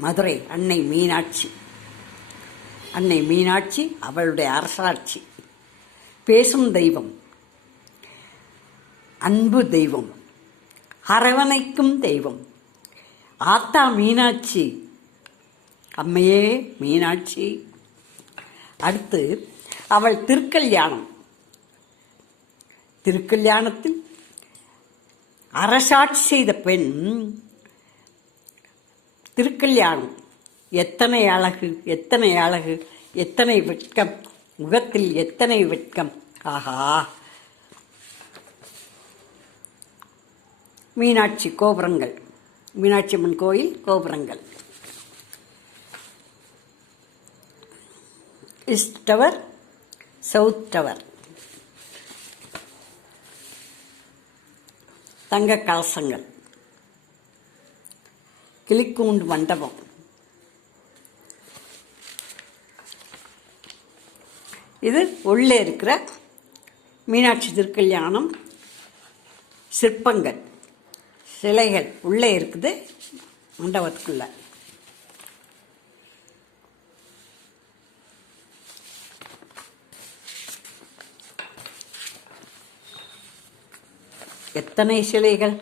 மதுரை அன்னை மீனாட்சி. அன்னை மீனாட்சி அவளுடைய அரசாட்சி. பேசும் தெய்வம். அன்பு தெய்வம். அரவணைக்கும் தெய்வம். ஆத்தா மீனாட்சி. அம்மையே மீனாட்சி. அடுத்து அவள் திருக்கல்யாணம். திருக்கல்யாணத்தில் அரசாட்சி செய்த பெண் திருக்கல்யாணம். எத்தனை அழகு எத்தனை அழகு எத்தனை வெட்கம் முகத்தில் எத்தனை வெட்கம். ஆஹா. மீனாட்சி கோபுரங்கள். மீனாட்சி அம்மன் கோயில் கோபுரங்கள். ஈஸ்ட் டவர் சவுத் டவர் தங்க கலசங்கள். கிளிக்கூண்டு மண்டபம். இது உள்ளே இருக்கிற மீனாட்சி திருக்கல்யாணம் சிற்பங்கள் சிலைகள் உள்ளே இருக்குது மண்டபத்துக்குள்ள. எத்தனை சிலைகள்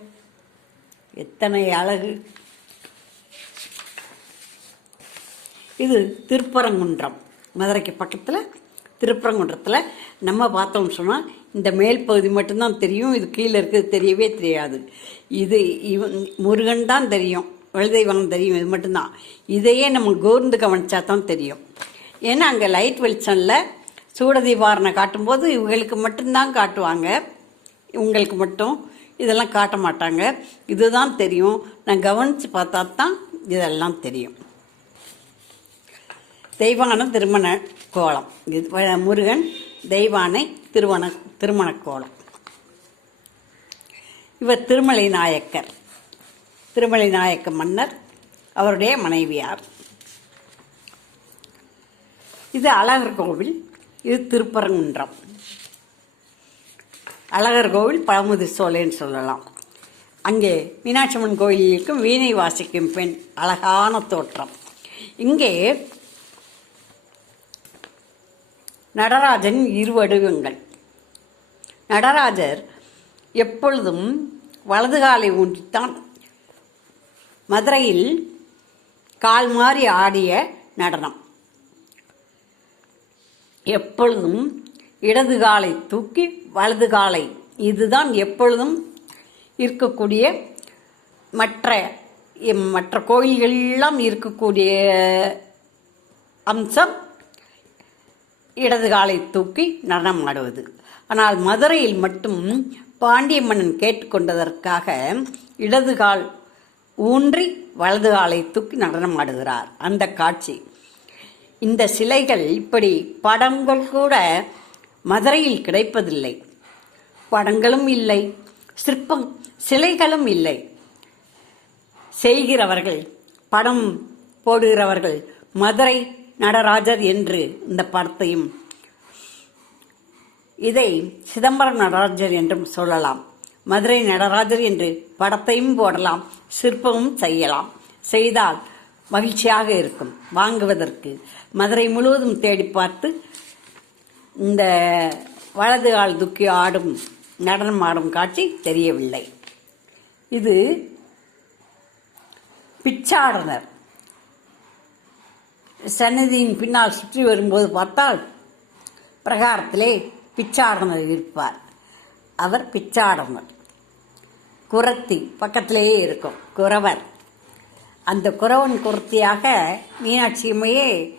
எத்தனை அழகு இது திருப்பரங்குன்றம். மதுரைக்கு பக்கத்தில் திருப்பரங்குன்றத்தில் நம்ம பார்த்தோம்னு சொன்னால் இந்த மேல் பகுதி மட்டும்தான் தெரியும் இது கீழே இருக்கிறது தெரியவே தெரியாது. இது இவன் முருகன் தான் தெரியும் வலுதெய்வம் தெரியும் இது மட்டும்தான். இதையே நம்ம கூர்ந்து கவனிச்சா தான் தெரியும். ஏன்னா அங்கே லைட் வெளிச்சனில் சூடதீபாரணை காட்டும்போது இவங்களுக்கு மட்டும்தான் காட்டுவாங்க. இவங்களுக்கு மட்டும் இதெல்லாம் காட்ட மாட்டாங்க. இதுதான் தெரியும். நான் கவனித்து பார்த்தா தான் இதெல்லாம் தெரியும். தெய்வான திருமண கோலம். இது முருகன் தெய்வானை திருமண திருமண கோலம். இவர் திருமலை நாயக்கர். திருமலை நாயக்க மன்னர் அவருடைய மனைவியார். இது அழகர் கோவில் இது திருப்பரங்குன்றம். அழகர் கோவில் பழமுதி சோலைன்னு சொல்லலாம். அங்கே மீனாட்சி அம்மன் கோயிலுக்கும் வீணை வாசிக்கும் பெண் அழகான தோற்றம். இங்கே நடராஜன் இருவடுகங்கள் நடராஜர் எப்பொழுதும் வலது காலை ஊன்றித்தான். மதுரையில் கால் மாறி ஆடிய நடனம். எப்பொழுதும் இடது காலை தூக்கி வலது காலை. இதுதான் எப்பொழுதும் இருக்கக்கூடிய மற்ற எம் மற்ற கோயில்களெல்லாம் இருக்கக்கூடிய அம்சம். இடது காலை தூக்கி நடனம் ஆடுவது. ஆனால் மதுரையில் மட்டும் பாண்டிய மன்னன் கேட்டுக்கொண்டதற்காக இடது கால் ஊன்றி வலது காலை தூக்கி நடனம் ஆடுகிறார். அந்த காட்சி. இந்த சிலைகள் இப்படி படங்கள் கூட மதுரையில் கிடைப்பதில்லை. படங்களும் இல்லை. சிற்பம் சிலைகளும் இல்லை. செய்கிறவர்கள் படம் போடுகிறவர்கள் மதுரை நடராஜர் என்று இந்த படத்தையும் இதை சிதம்பரம் நடராஜர் என்றும் சொல்லலாம். மதுரை நடராஜர் என்று படத்தையும் போடலாம் சிற்பமும் செய்யலாம். செய்தால் மகிழ்ச்சியாக இருக்கும். வாங்குவதற்கு மதுரை முழுவதும் தேடி பார்த்து இந்த வலது கால் துக்கி ஆடும் நடனம் ஆடும் காட்சி தெரியவில்லை. இது பிச்சாடனர் சன்னதியின் பின்னால் சுற்றி வரும்போது பார்த்தால் பிரகாரத்திலே பிச்சாடனர் இருப்பார். அவர் பிச்சாடனர் குரத்தி பக்கத்திலேயே இருக்கும் குறவர். அந்த குறவன் குரத்தியாக மீனாட்சி அம்மையே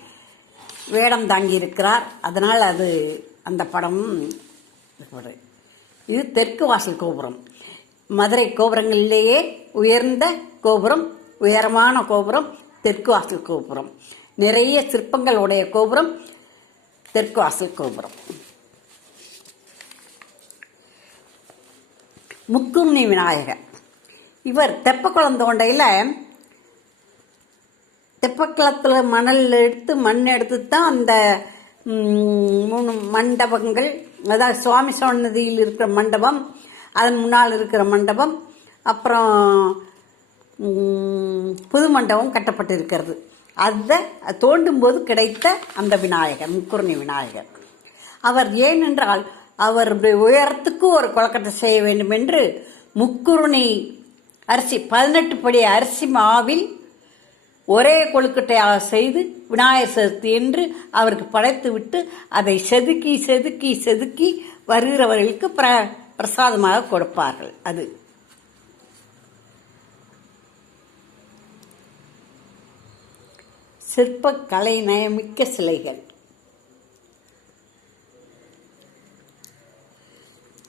வேடம் தாங்கியிருக்கிறார். அதனால் அது அந்த படம் இது தெற்கு வாசல் கோபுரம். மதுரை கோபுரங்களிலேயே உயர்ந்த கோபுரம் உயரமான கோபுரம் தெற்கு வாசல் கோபுரம். நிறைய சிற்பங்கள் உடைய கோபுரம் தெற்கு வாசல் கோபுரம். முக்கும்னி விநாயகர். இவர் தெப்பக்குளம் தோண்டையில் தெப்பக்குளத்தில் மணல் எடுத்து மண் எடுத்து தான் அந்த மூணு மண்டபங்கள் அதாவது சுவாமி சோன்னதியில் இருக்கிற மண்டபம் அதன் முன்னால் இருக்கிற மண்டபம் அப்புறம் புது மண்டபம் கட்டப்பட்டிருக்கிறது. அதை தோண்டும் போது கிடைத்த அந்த விநாயகர் முக்குருணி விநாயகர். அவர் ஏனென்றால் அவர் உயரத்துக்கு ஒரு கொலக்கட்டை செய்ய வேண்டும் என்று முக்குருணி அரிசி பதினெட்டு படி அரிசி மாவில் ஒரே கொழுக்கட்டையாக செய்து விநாயகர் சதுர்த்தி என்று அவருக்கு படைத்து விட்டு அதை செதுக்கி செதுக்கி செதுக்கி வருகிறவர்களுக்கு பிர பிரசாதமாக கொடுப்பார்கள். அது சிற்பக்கலை நயமிக்க சிலைகள்.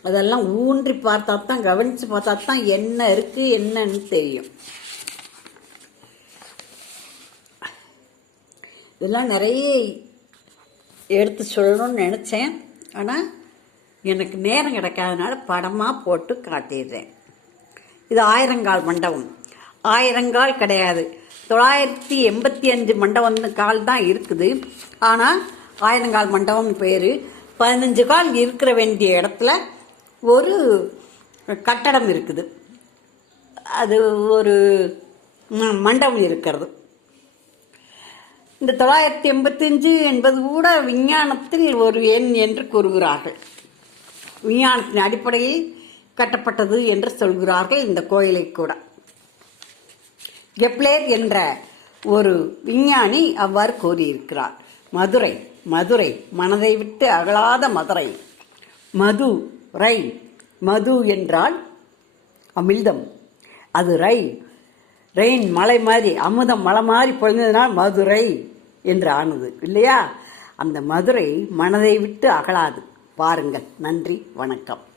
அதெல்லாம் ஊன்றி பார்த்தா தான் கவனித்து பார்த்தா தான் என்ன இருக்கு என்னன்னு தெரியும். இதெல்லாம் நிறைய எடுத்து சொல்லணும்னு நினச்சேன். ஆனால் எனக்கு நேரம் கிடைக்காதனால படமாக போட்டு காட்டிடுறேன். இது ஆயிரங்கால் மண்டபம். ஆயிரங்கால் கிடையாது. தொள்ளாயிரத்தி எண்பத்தி அஞ்சு மண்டபம் கால் தான் இருக்குது. ஆனால் ஆயிரங்கால் மண்டபம் பேர். பதினஞ்சு கால் இருக்கிற வேண்டிய இடத்துல ஒரு கட்டடம் இருக்குது. அது ஒரு மண்டபம் இருக்கிறது. இந்த தொள்ளாயிரத்தி எண்பத்தஞ்சு என்பது கூட விஞ்ஞானத்தில் ஒரு எண் என்று கூறுகிறார்கள். விஞ்ஞானத்தின் அடிப்படையில் கட்டப்பட்டது என்று சொல்கிறார்கள் இந்த கோயிலை கூட. கெப்ளேர் என்ற ஒரு விஞ்ஞானி அவ்வாறு கூறியிருக்கிறார். மதுரை மதுரை மனதை விட்டு அகலாத மதுரை. மது ரை. மது என்றால் அமிழ்தம். அது ரை. ரெயின் மலை மாதிரி அமுதம் மலை மாதிரி பொழிந்ததுனால் மதுரை என்று ஆனது இல்லையா? அந்த மதுரை மனதை விட்டு அகலாது. பாருங்கள். நன்றி. வணக்கம்.